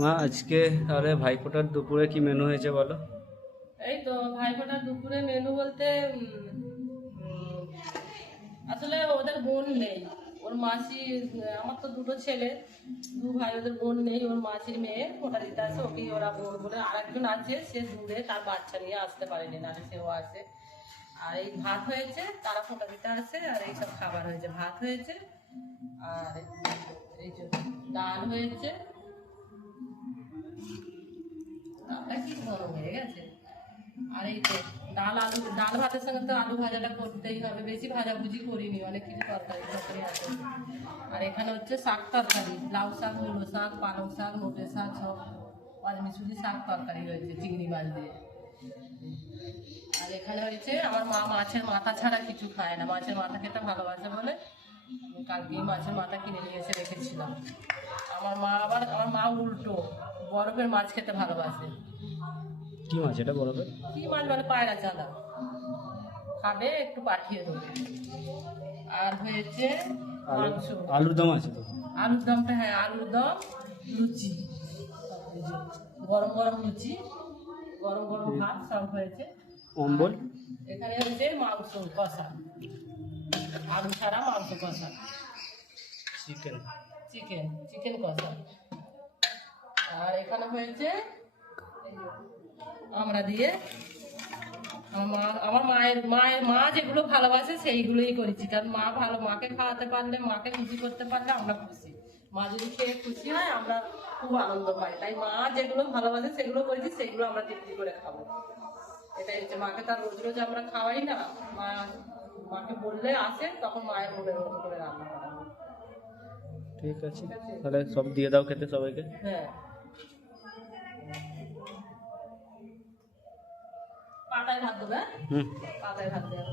মা আজকে তাহলে ভাইফোঁটার দুপুরে কি মেনু হয়েছে বলো? এই তো ভাইফোঁটার দুপুরে মেনু বলতে আসলে ওদের বোন নেই। ওর মাসি, আমার তো দুটো ছেলে, দু ভাই, ওদের বোন নেই। ওর মাসির মেয়ে ফোঁটা দিতে আসে, ওকে ওরা বোন বলে। আর একজন আছে, সে দূরে, তার বাচ্চা নিয়ে আসতে পারেনি, নাহলে সেও আসে। আর এই ভাত হয়েছে, তারা ফোঁটা দিতে আসে। আর এইসব খাবার হয়েছে, ভাত হয়েছে, আর এই যে ডাল হয়েছে। ডালটা কি গরম হয়ে গেছে। আর এই তো ডাল ভাতের সঙ্গে তো আলু ভাজাটা করতেই হবে। বেশি ভাজাভুজি করিনি, অনেক কিছু তরকারি তরকারি আছে। আর এখানে হচ্ছে শাক তরকারি, লাউ শাক, মূলো শাক, পালং শাক, নোটে শাক, সব পাঁচমিশুলি শাক তরকারি হয়েছে চিংড়ি মাছ দিয়ে। আর এখানে হয়েছে, আমার মা মাছের মাথা ছাড়া কিছু খায় না, মাছের মাথা খেতে ভালোবাসে বলে কালকেই মাছের মাথা কিনে নিয়ে এসে রেখেছিলাম। আমার মা উল্টো, বরফের মাছ খেতে ভালোবাসে। কি মাছ এটা বরফের? কি মাছ মানে পায়রা চাঁদা খাবে, একটু পাঠিয়ে দেবো। আর হয়েছে মাংস, আলুর দম আছে তো? আলুর দমটা, হ্যাঁ আলুর দম, লুচি, এই যে গরম গরম লুচি, গরম গরম ভাত, সব হয়েছে। অম্বল? এখানে হয়েছে মাংস কষা, আলু ছাড়া মাংস কষা, চিকেন? চিকেন চিকেন কষা। আর এখানে হয়েছে আমরা দিয়ে, আমার মায়ের মা যেগুলো ভালোবাসে সেইগুলোই করেছি। কারণ মাকে খাওয়াতে পারলে, মাকে খুশি করতে পারলে আমরা খুশি। মা যদি খেয়ে খুশি হয়, আমরা খুব আনন্দ পাই। তাই মা যেগুলো ভালোবাসে সেগুলো করেছি, সেগুলো আমরা তৃপ্তি করে খাবো। এটাই হচ্ছে, মাকে তার রোজ রোজ আমরা খাওয়াই না। মাকে বললে আসে, তখন মায়ের মনের মতো করে রান্না করা হয়। ঠিক আছে, তাহলে সব দিয়ে দাও খেতে সবাইকে। হ্যাঁ, পাতায় ভাত দেবে, হুম। পাতায় ভাত দেবে।